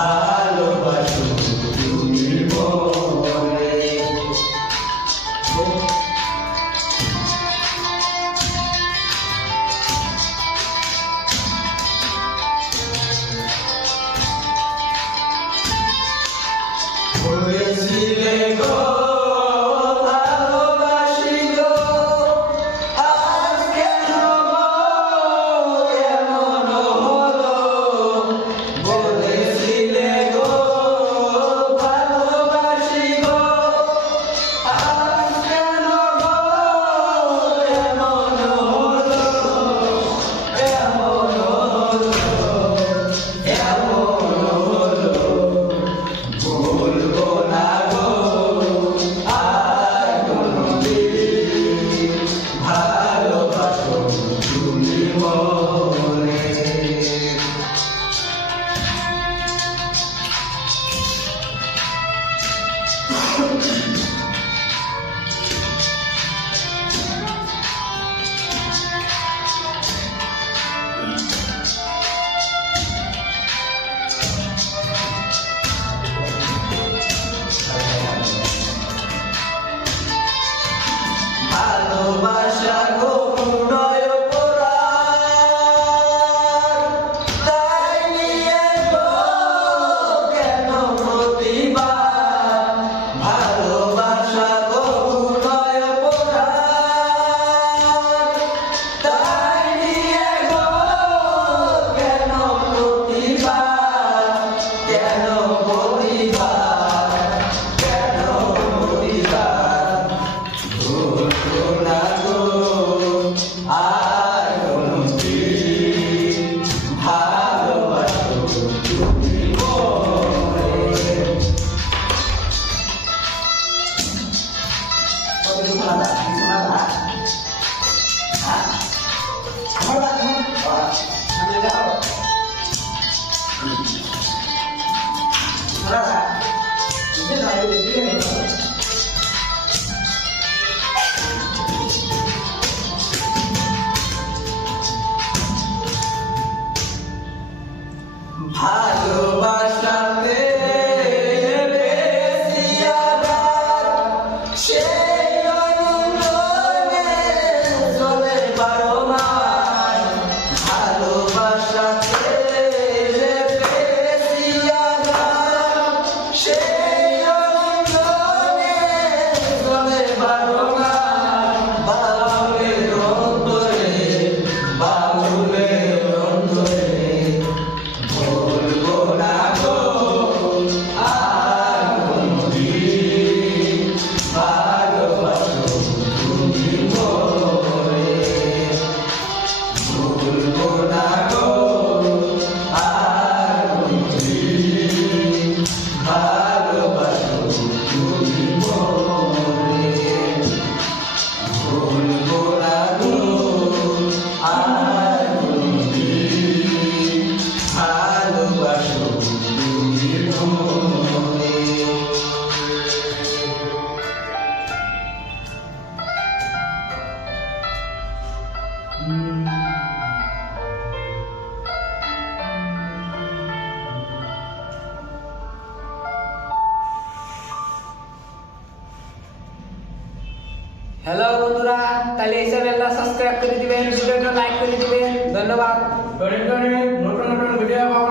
Uh, ভালোবাসা সেই জলে বারো হ্যালো বন্ধুরা। তাহলে এই চ্যানেলটা সাবস্ক্রাইব করে দিবেন ভিডিওটা লাইক করে দিবেন। ধন্যবাদ। নতুন নতুন ভিডিও পাওয়া